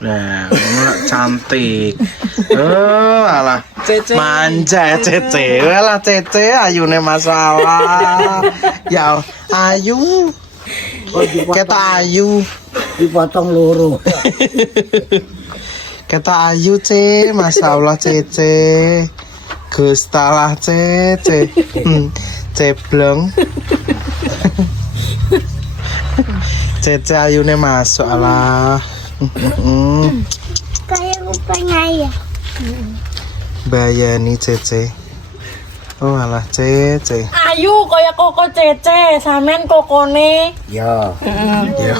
Nah, cantik. Alah. Cece. Manja Cece. Alah Cece ayune masalah. Ya ayu. Kita ayu. Dipotong loro. Kita ayu Ce, masalah Cece. Gustalah Cece. Ceblong. Cece ayune masuk alah. Kayak rupanya ya. Bayani Cece. Oh alah Cece. Ayu kaya koko Cece, sampean kokone. Ya. Ya.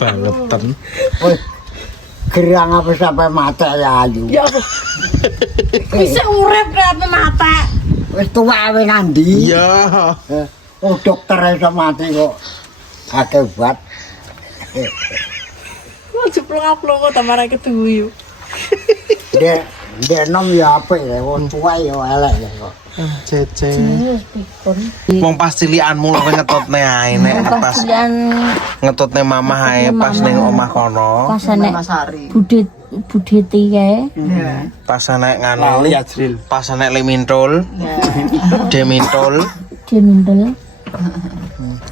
Baletan. Woi. Gerang apa sampai mata ya ayu. Ya apa? Bisa urip apa mata. Wis tuwa wae nandi. Ya. Oh dokter iso mati kok. Akibat. Mau jeplong-aplong kok tamara ketuyu. Dek nom ya apik ya, wong tuwa ya elek ya kok. Cece. Wong pas cilianmu lho ngetutne ae nek pas ngetutne mamah ae pas ning omah kono. Pas nek budeti kae. Pas nek nganu pas nek limintul. Demintul. Demindel.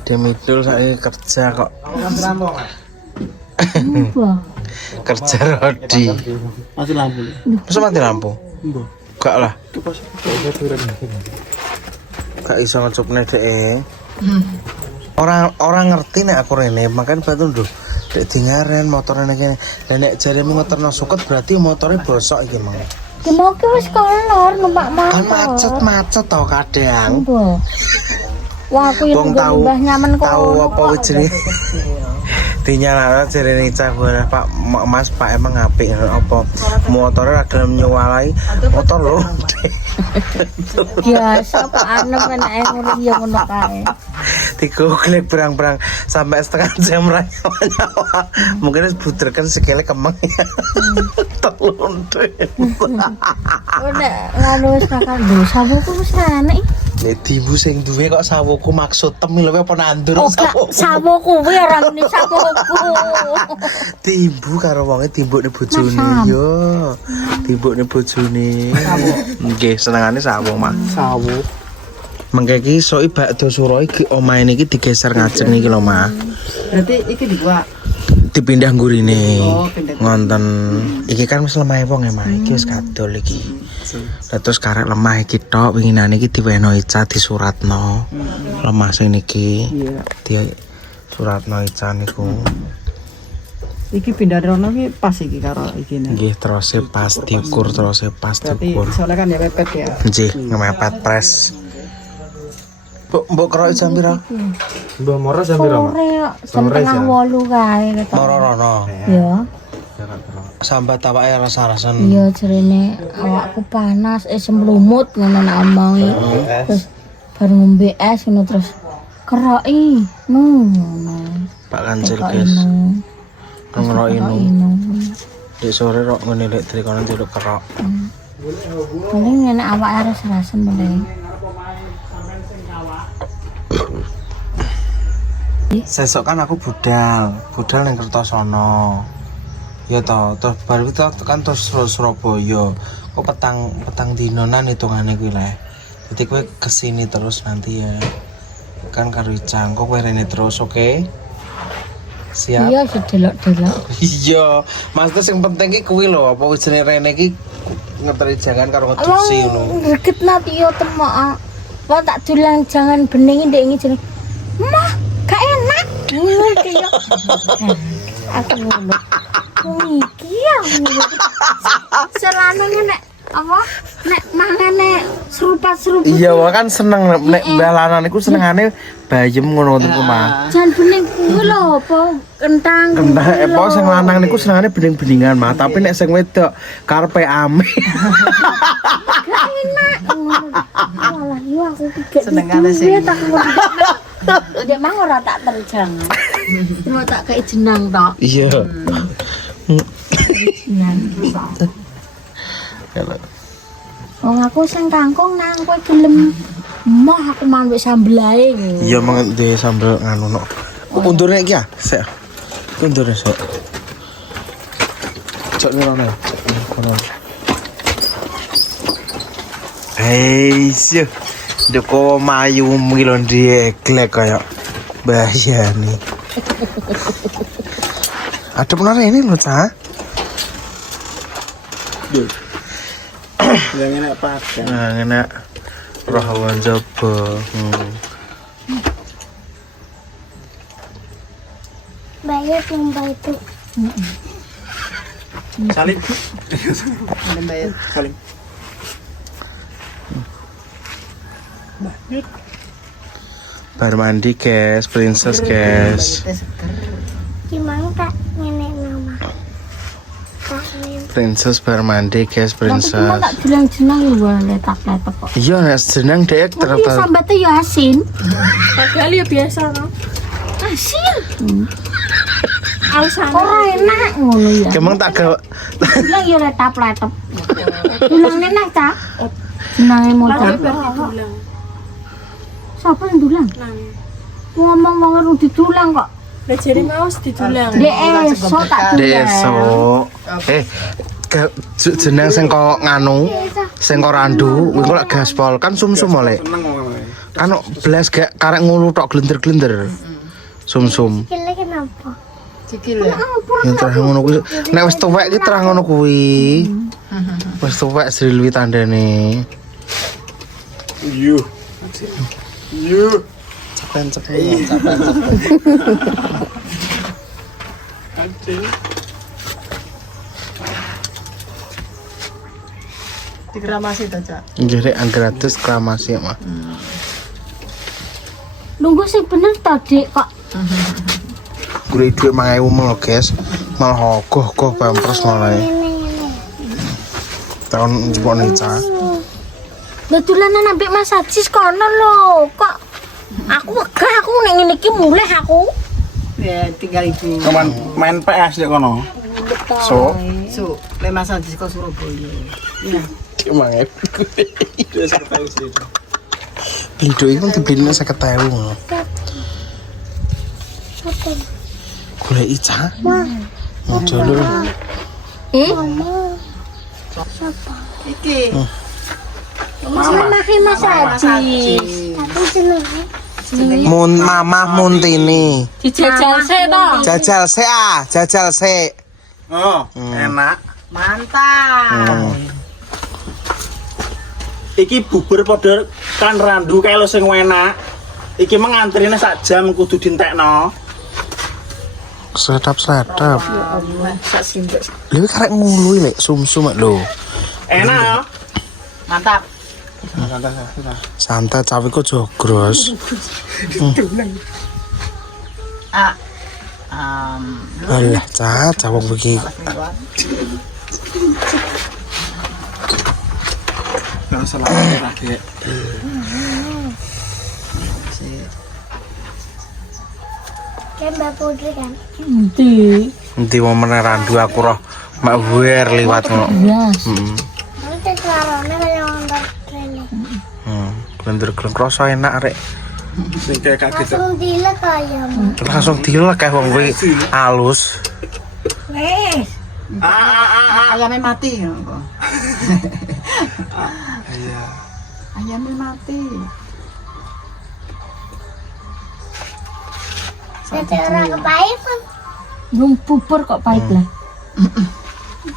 Demintul saiki kerja kok. Apa? Kerja Rodi. Mati lampu. Masa mati lampu? Gak lah. Gak iso ngecupne dhek. Orang ngerti nek aku rene, makane batu nduk. Dek dingaren motor nek kene. Lah nek jaremu ngoterno suket berarti motore bosok iki mang. Ki mau ki wis kolor numpak Kan motor. macet to kadang. Apa? Wah aku Wong yang tahu mbah nyaman kok. tahu apa jenenge. Dinyalana jarene Ica gua Pak Mas Pak emang apik apa motornya ra gelem nyuwalai motor lho. Biasa kok anem enak ngono ya ngono kae. Dikuklek berang-berang sampai setengah jam nyawa. Mungkin wis buderken sikile kemeng. Telun Oh nek ngono wis bakal dosa buku wis enak. Nek dibu sing duwe kok sawuku maksud temi lho apa nandur Oh gak sawo kuwi ora ngene sawoku. Tibu karo wonge timbukne bojone Mas, yo. Timbukne bojone. Nggih senengane sawo mah. Sawu. Mengke iki soki bakdo suro iki omahe niki digeser ngajeng iki lho Mah. Berarti iki dibuat. Dipindah nggurine. Oh, pindah. Ngonten iki kan wis lemah wong e Mah. Iki wis kadol iki. Lah terus karek lemah iki tok winginane iki diweno Ica disuratno. Lemah sing niki. Iya. Di suratno Ica niku. Iki pindah rono iki pas iki karo ikine. Nggih terus pas diukur terus pas Berarti diukur. soalnya kan ya mepet ya. Nggih ngemepet pres. Mbok kerok jam pira? Mbak Mora jam piro, Mak? Sore jam 7:30 kae ketok. Moro rono. Ya. Sambat awake rasa-rasen. Iya jarene awakku panas semlumut ngono nek omong. Terus bar ngombe es ngono terus keroki. Ngono. Pak Kancil guys. Ngeroki nu. Dek sore rok ngene lek trikono njaluk kerok. Paling enak awak harus rasen paling. Sesuk kan aku budal ning Kertosono. Ya toh, terus baru kita kan terus Surabaya. Kok petang dinonan hitungane kuwi le. Jadi kowe kesini terus nanti ya. Kan karo Icang, kok kowe rene terus, oke? Siap. Iya sedelok-delok. Iya, maksudnya sing penting ki kuwi lho, apa wis jenenge rene ki ngeteri jangan karo ngedusi ngono. Greget nanti yo temok. Wong tak dolan jangan bening ndek ngene. Mah, gak enak. Ngerti yo. Aku ngono. Iki ya. Selanane nek apa? Nek mangane serupat-serupat. Iya, wah kan seneng nek balanan iku senengane bayem ngono-ngono ku mah. Jan bening kuwi lho apa kentang. Kentang apa sing lanang niku senengane bening-beningan mah, tapi nek sing wedok karepe ame. Gak enak. Walah yo aku gak Senengane sing Dek mang ora tak terjang. Cuma tak kayak jenang tok. Iya. Wong aku sing kangkung nang kowe gelem. Mah aku manuk sambel ae. Iya mangan duwe sambel nganu no. Ku undurne iki ya, sik. Ku undurne sok. Cok nih Rono. Hei, sih. Deko mayu milon dieglek kayak bahaya nih. Ada benar ini loh, Cak. Yang enak pakai. Nah, enak. Rahawan jaba. Bayar lomba itu. Salim. Ada bayar. Salim. Bar mandi, guys, princess, guys. Gimana kak nenek nama? Kak nenek. Princess bar mandi, guys, Tapi cuma princess. tak jenang-jenang ya letak-letak kok. Iya, nek jeneng dek Tapi ya ternyata. sambatnya ya asin. Padahal ya biasa kan. Asin. Alasan. Orang enak ngono ya. Kemang tak gawe. Bilang ya letap-letap. Bilang enak tak? Jenangnya mau Lalu tak? didulang. Siapa yang dulang? Nang. Ngomong-ngomong didulang kok. Lah jadi mau didulang. Dek esok tak dulang. Desok. Jeneng sing kok nganu, sing kok randu, kuwi kok lak gaspol kan sumsum oleh. Seneng ngomong. Kan belas gak karek ngulu tok glender-glender. Sumsum. Kira kenapa? Cikil ya. Yang terang ngono kuwi. Nek wis tuwek ki terang ngono kuwi. Wis tuwek Sri Luwi tandane. Yuh. Yuh. Cepen. Anjing. Dikramasi to, Cak. Jadi gratis kramasi mah. Nunggu sih bener tadi kok. Gure dhuwit 5.000 melo, guys. Malah goh pampers malah. Tahun jebone Cak. Betulanan ambek Mas Ajis kono lho. Kok aku wegah aku nek ngene iki mulih aku. Ya 3.000. Kapan main PS dek kono? So, So, le Mas Ajis kok Surabaya. Iya. 5.000. Blindo iku dibelinya 50.000. Golek Ica. Dulu. Iki. Mama Mas Ajis. Tapi jenenge Mama Muntini. Dijajal sih toh. Jajal se. oh, enak. Mantap. Iki bubur padha kan randu kae lo sing enak. Iki mah ngantrine sak jam kudu dintekno. Sedap. Sak simbek. Lha karek ngulu lek sumsum lho. Enak ya. Mantap. Santai cawe kok jogros. Ah. Alah, cawang iki. Nggak salah lagi. kan Mbak Putri kan. Endi momen randu aku roh mak wer liwat ngono. Yes. Ini celarone kaya ngontor trene. Glender-glender kroso enak rek. Sing kayak kaget. Langsung dilek kaya. Langsung dilek kae wong kuwi alus. Wes. Ayamnya mati ya kok. Ayamnya mati. Jadi orang kepaitan. Belum bubur kok pahit lah.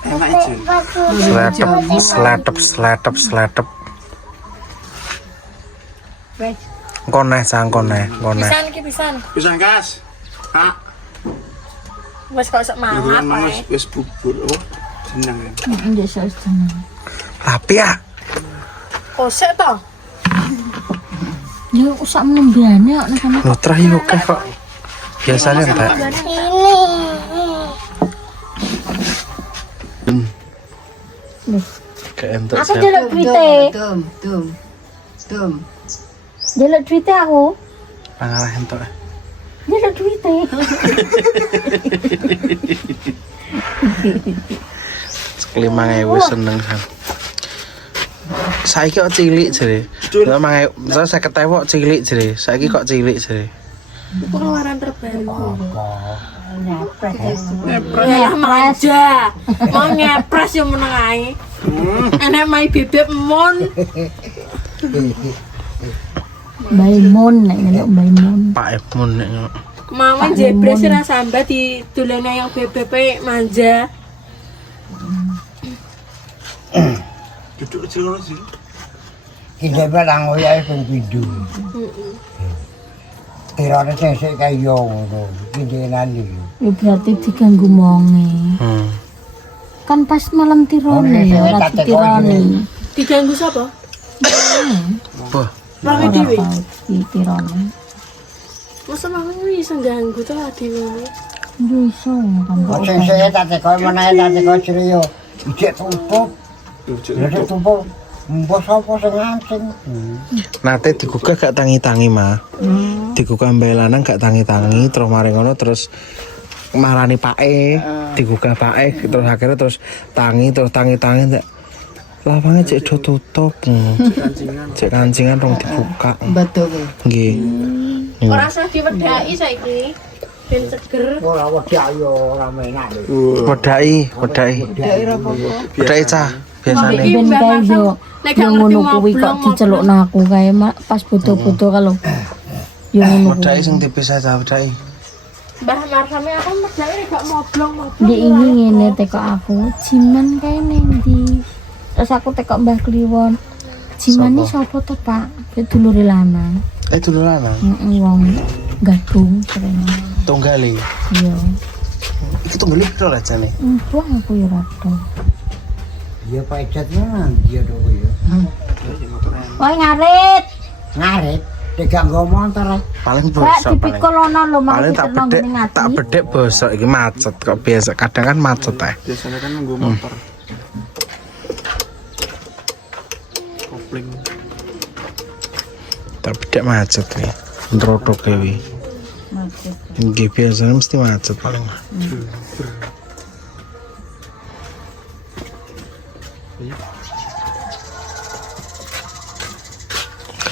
Enak itu. Sletep. Koneh sang koneh. Pisan iki pisan. Pisan kas. Ah, Wes kok sak mangap ae. wis bubur. Oh, seneng ya. Nggak seneng. Rapi ya. Kosek toh. Ya usah menembiane kok nek Lho terakhir oke kok. Biasanya enggak. Kayak entuk Aku siap. delok duite. Dum. Delok duite aku. Pangalah entuk. Delok duite. Kelima ewu seneng kan. Saiki kok cilik jere. Lah mangai saya 50.000 kok cilik jere. Saiki kok cilik jere. Pengeluaran terbaru. Ya manja. Mau ngepres yo meneng ae. Enek mai bebek mon. Baimon nek ngelok Baimon. Pak Emun nek ngono. Mama jebres ora sambat di tulene yang bebek manja. Duduk jero sih. Kita bilang ya itu pindu. Tirane sesek kaya ngono. Iki nali. Ya berarti diganggu monge. Kan pas malam tirone ya ora ditironi. Diganggu sapa? Apa? Wangi dhewe. Ditironi. Masa mama iso ganggu to adimu. Yo iso kan. Sesek tak tekon menawa tak tekon seriyo. Ijek tutup. Ijek tutup. Mbok sapa sing ngancing? Nate digugah gak tangi-tangi mah. Digugah mbak lanang gak tangi-tangi terus mari ngono terus marani pake, digugah pake terus akhirnya terus tangi ndak lapange cek do tutup. Cek kancingan rong dibuka. Betul. Nggih. Ora usah diwedhaki saiki. Ben seger. Ora wedi ayo ora menak. Wedai. Wedai cah biasane. Ben kae yo yang ngono kuwi kok dicelukna aku kae pas foto-foto kalau yo ngono Wedai sing dipisah cah wedai. Mbah Marsame aku medake gak moblong. Di ini ngene teko aku Jiman kae ning ndi terus aku teko Mbah Kliwon Jiman iki sapa to Pak itu dulure lanang Dulur lanang. wong gadung keren Tunggale. iya Iki tunggale piro lah jane? wah aku yo rada Ya Pak Ijat nang dia do ya. Woi ngarit Ngarit tegang nggo motor. Paling Pak bosok paling. dipikolono lho mau Paling tak ditenong bedek, ning tak ati bedek bosok iki macet kok biasa. Kadang kan macet teh. Biasanya kan nunggu motor. Kopling. Tak bedek macet wi. Ndrodok wi. Nggih biasanya mesti macet paling.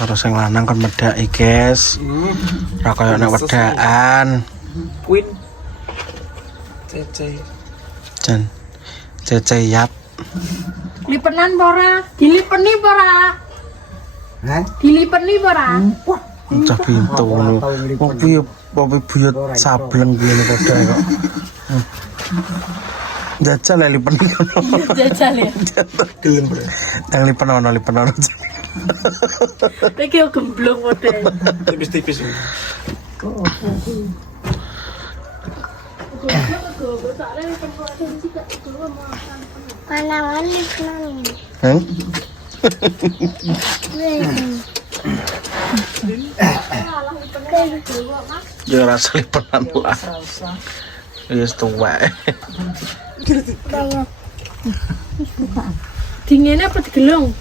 Karo sing lanang kan medhaki, guys. Ora kaya nek wedakan. Queen. Cece. Jan. Cece yap. Lipenan apa ora? Dilipeni apa ora? Hah? Dilipeni apa ora? Cah pintu ngono. Wong piye buyut sableng piye padha kok. Jajal lah lipen. Jajal ya. Gelem bro. Yang lipen ono. Iki yo gemblong model. Tipis-tipis. panangan lipenan Heng? Ya rasa lipenan lah. Wis tuwek. Dingene apa digelung?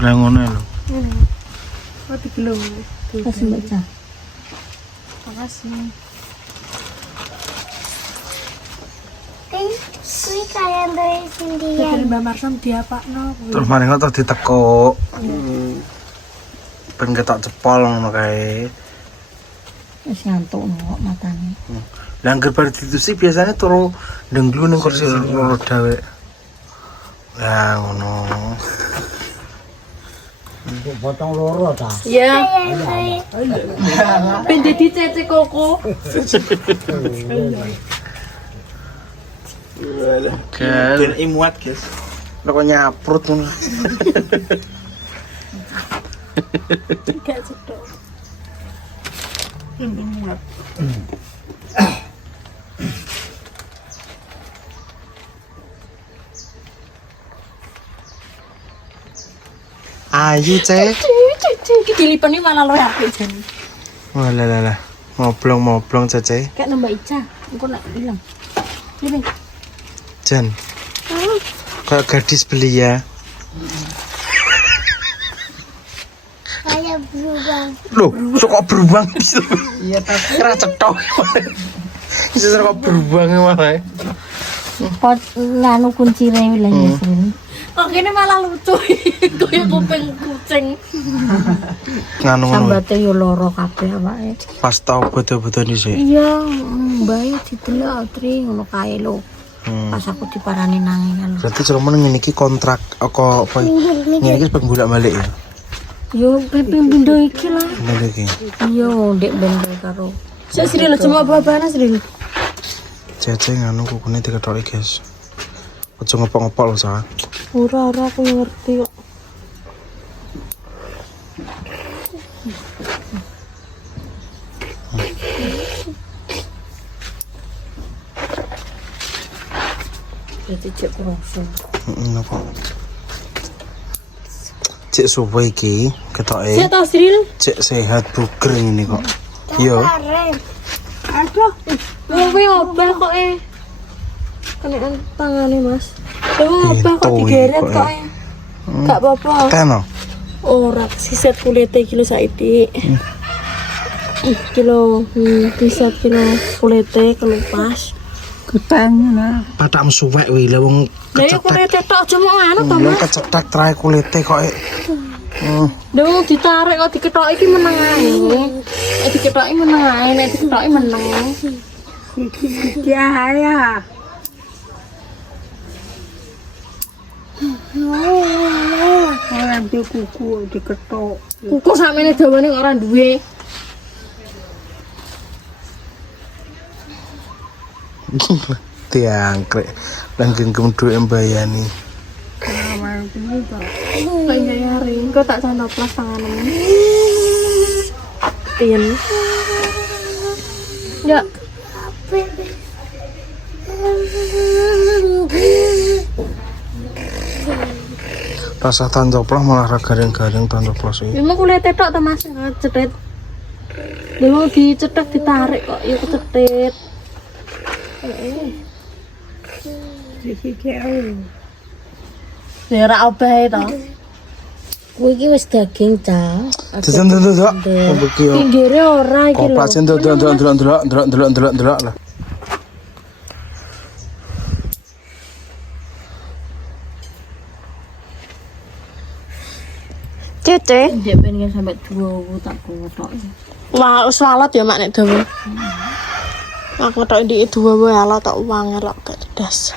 Lah ngono lho. Oh digelung. kasih baca Makasih. Kuwi kalian dari sendirian. Jadi Mbak Marsam diapakno kuwi. Terus mari ngono ditekuk. Ben ketok cepol ngono kae. Wis ngantuk kok matane. Lah angger bar ditusi biasanya turu ndenglu ning kursi roda wek. Lah ngono. Potong loro ta. Ya. Ben dadi cece koko. Kel. Biar imuat guys. Kok nyaprut ngono. Gak cedok. Imuat. Ayu cek. Iki dilipeni malah luwih apik jane. Wah lah. Moblong cece. Kayak nambah Ica, engko nak ilang. Ini. Jan. Kayak gadis belia. Kayak berubah. Loh, kok beruang? Iya tapi Kira cetok. Bisa kok beruang malah. Pot nganu kunci rewe lah ya Srin. Oh, kene malah lucu. Kayak kuping kucing. Nganu ngono. Sambate yo loro kabeh awake. Pas tau bodo-bodo dhisik. Iya, mbae didelok Tri ngono kae lho. Pas aku diparani nanginan. Berarti celana ngene iki kontrak apa ngene iki penggolak balik ya. Yo ping pindho iki lah. Ngene iki. Iya, ndek bendo karo. Saya sini lo cuma apa-apaan sini. Cece nganu kukune diketoki, guys. Aja ngepok-ngepok lho, Sa. Ora aku ngerti kok. Jadi cek kurang. Napa? Cek suwe iki ketoke. Saya tahu Sril. Cek sehat buger ini kok. Yo. Aduh, ngopi obah kok kena tangannya mas. Coba obah kok digeret kok gak apa-apa. Teno. Ora siset kulite kilo saiki. Kilo siset kilo kulite kelupas. Ketanya. Patakmu suwek wi lha wong Lah ya kulite tok aja mau anu to Wong mas. kecetek trae kulite kok. Dong ditarik kok diketok iki meneng ae. Nek diketoki meneng ae, nek diketoki meneng. Ya. Ora di kuku diketok. Kuku sakmene dawane kok ora duwe. Tiangkrek lan genggam duwe mbayani. Kayaknya yaring, kok tak cantoplas tanganmu. Pin. Ya. Rasa tancoplah malah ra garing-garing tancoplas iki. Memang kulite tok ta Mas, cetet. Dulu dicetek ditarik kok ya kecetet. Ya ora obah to. Kuwi iki wis daging, Cang. Dedek. Mbeki yo. Pinggire ora iki lho. Koplas delok lah. Cece. Ndek pengen sampe duwu tak ngotok. Wah, wis walat ya mak nek dawa. Aku tok ndike dua wae ala tok uang elok gak cedas.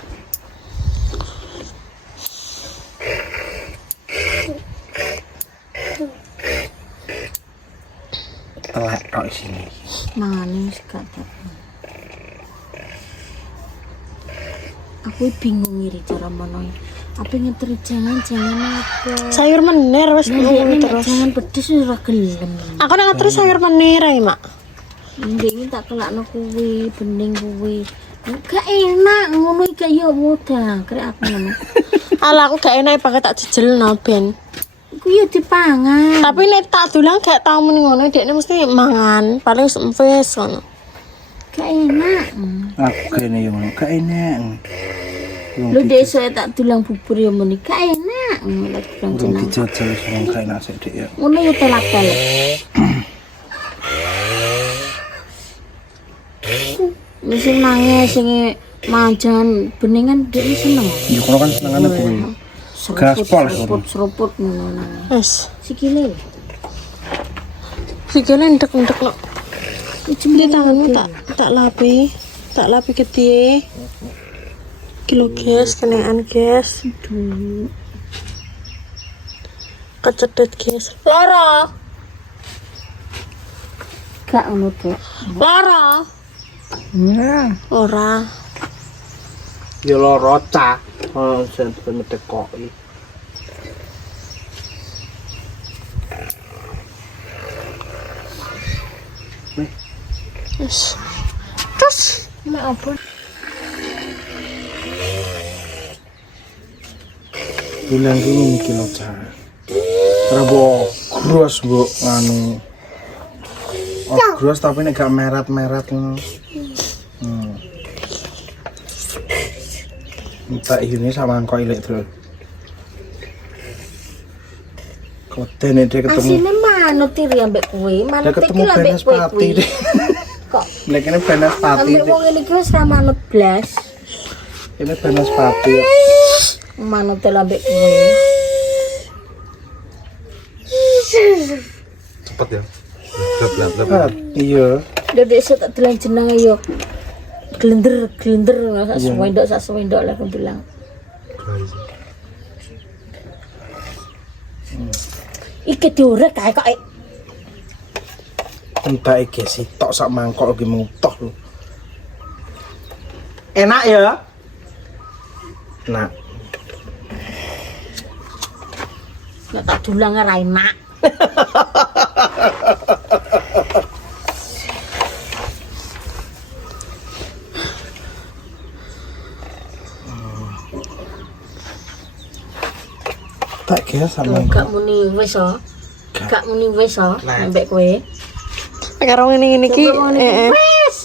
Telek tok sini. Mangane gak tak. Aku bingung iri cara mono. Apa ngeteri jangan apa. Sayur menir wis Ini terus. jangan pedes ora gelem. Aku nek ngeteri sayur menir ae, Mak. Ndek tak kelakno kuwi, bening kuwi. Gak enak ngono iki gak yo mudah, krek aku ngono. Ala aku gak enak pakai tak jejelno ben. Kuwi yo dipangan. Tapi nek tak dolang gak tau muni ngono, dekne mesti mangan, paling wis ngono. Gak enak. Aku kene yo ngono, gak enak. Lu desa tak tulang bubur yo muni gak enak. Ngono tulang Urung jeneng. dijajal sing gak enak sik dik ya. Ngono yo telak-telak. Mesin nangis sing manjan beningan dhek seneng. Yo kono kan senengane kuwi. Gaspol Seruput ngono. Wis. Sikile. Sikile ndek-ndek kok. Di tanganmu tak lapi gede. Kilo guys, kenaan guys. Kecedet guys. Lara. Gak ngono tuh. Lara. Ora. Ya lara cah. Oh, sen metekoki. Wis. Terus Nek apa? Bilang gini iki lho, Cak. Rebo gros mbok anu. Oh, gros tapi nek gak merat-merat ngono. Entah ini sama kok ilik terus. Kodene dia ketemu. Asine manut iri ambek kowe, Dia manut iki ketemu lho ambek kowe. Banaspati. Kok Lek ini Banaspati. ambek wong ngene iki wis ra manut blas. Ini Banaspati. Manut lambek kowe. Cepet ya. Lap. Iya. Dedek iso tak dolan jeneng yo. Glender sak sewendok lah aku bilang. Iki diurek kae kok. Entah iki sih, tok sak mangkok lagi mengutoh lu. Enak ya? Nah, Nek tak dulang ora enak. tak kira sama Gak muni wis oh. Gak muni wis oh, ambek kowe. Karo ngene iki. Wis.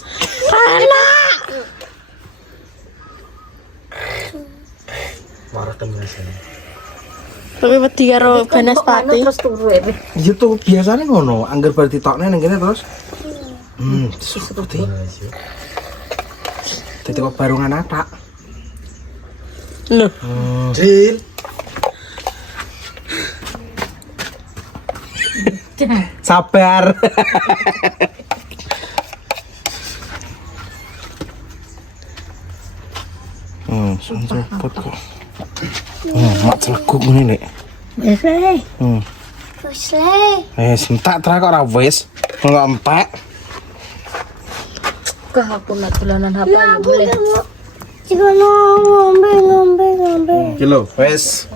Marah temen sini. Tapi wedi karo Banaspati. Terus turu ya. iya tuh biasanya ngono, anggar bar ditokne ning kene terus. Seperti. Dadi kok barungan atak. Loh, Jil. Sabar. Cepet kok. Mak celekuk ngene nek. Wis le. Wis le. Entak tra kok ora wis. Enggak empek. Kah aku nak dolanan HP ya boleh. Jika ngombe. Iki lho, wis.